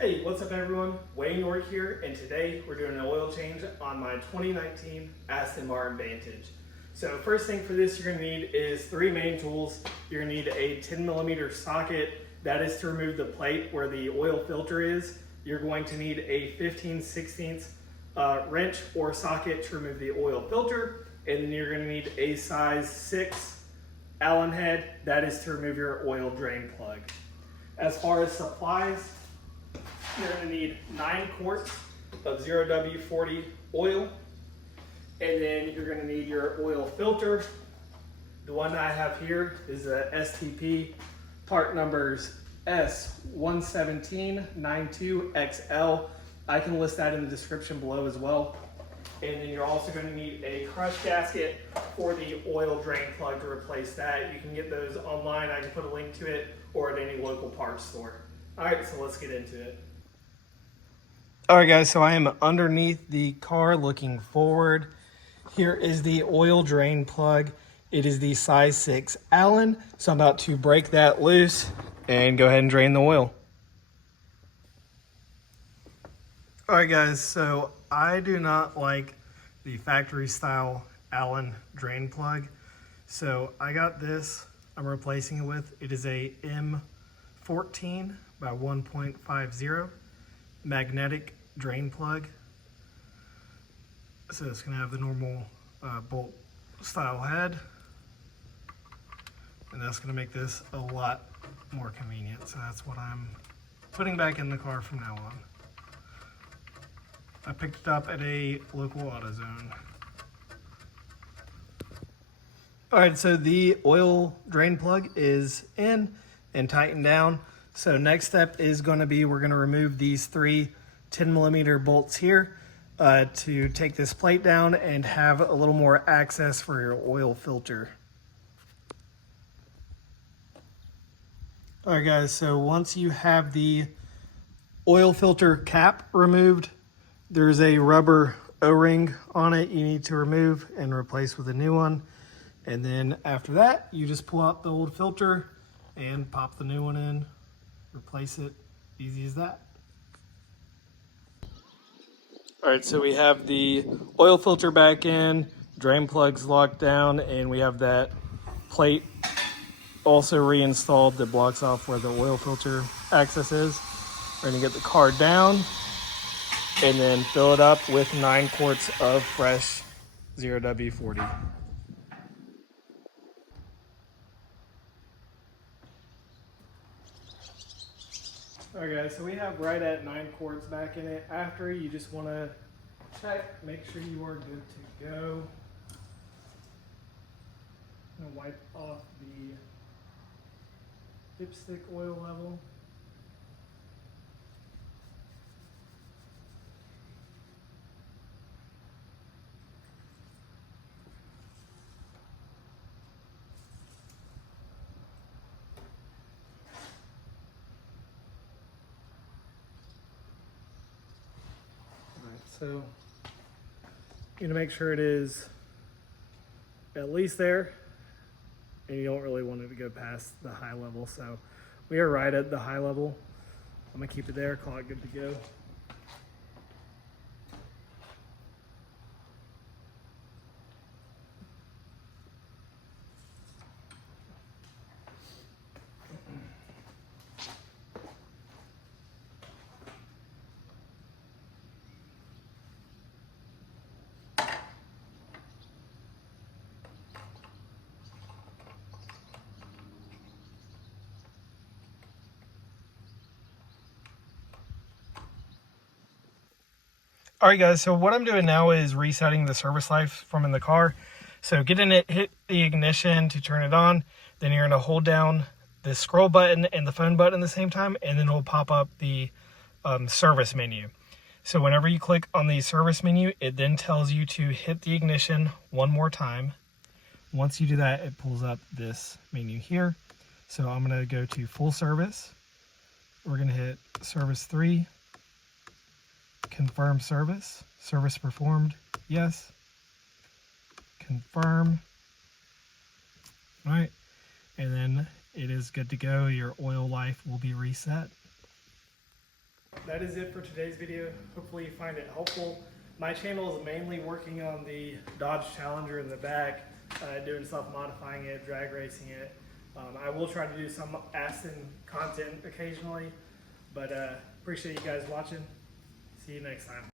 Hey, what's up everyone? Wayne York here, and today we're doing an oil change on my 2019 Aston Martin Vantage. So first thing for this you're going to need is three main tools. You're going to need a 10mm socket, that is to remove the plate where the oil filter is. You're going to need a 15/16 wrench or socket to remove the oil filter, and then you're going to need a size 6 Allen head, that is to remove your oil drain plug. As far as supplies, you're going to need 9 quarts of 0W40 oil, and then you're going to need your oil filter. The one I have here is a STP, part numbers S11792XL. I can list that in the description below as well. And then you're also going to need a crush gasket for the oil drain plug to replace that. You can get those online. I can put a link to it, or at any local parts store. All right, so let's get into it. All right, guys, so I am underneath the car looking forward. Here is the oil drain plug. It is the size 6 Allen, so I'm about to break that loose and go ahead and drain the oil. All right, guys, so I do not like the factory style Allen drain plug. So I got this, I'm replacing it with. It is a M14 by 1.50 magnetic drain plug. So it's going to have the normal bolt style head, and that's going to make this a lot more convenient. So that's what I'm putting back in the car from now on. I picked it up at a local AutoZone. Alright, so the oil drain plug is in and tightened down. So next step is going to be, we're going to remove these 3 10mm bolts here to take this plate down and have a little more access for your oil filter. Alright guys, so once you have the oil filter cap removed, there's a rubber O-ring on it you need to remove and replace with a new one. And then after that, you just pull out the old filter and pop the new one in, replace it, easy as that. All right, so we have the oil filter back in, drain plugs locked down, and we have that plate also reinstalled that blocks off where the oil filter access is. We're gonna get the car down and then fill it up with 9 quarts of fresh 0W40. Alright guys, so we have right at 9 quarts back in it. After, you just want to check, make sure you are good to go. I'm going to wipe off the dipstick oil level. So you're gonna make sure it is at least there, and you don't really want it to go past the high level. So we are right at the high level. I'm gonna keep it there, call it good to go. All right guys, so what I'm doing now is resetting the service life from in the car. So get in it, hit the ignition to turn it on, then you're gonna hold down the scroll button and the phone button at the same time, and then it'll pop up the service menu. So whenever you click on the service menu, it then tells you to hit the ignition one more time. Once you do that, it pulls up this menu here. So I'm gonna go to full service. We're gonna hit service 3, confirm service, service performed, yes, confirm. All right, and then it is good to go. Your oil life will be reset. that is it for today's video. Hopefully you find it helpful. My channel is mainly working on the Dodge Challenger in the back, doing self-modifying it, drag racing it. I will try to do some Aston content occasionally, but appreciate you guys watching. See you next time.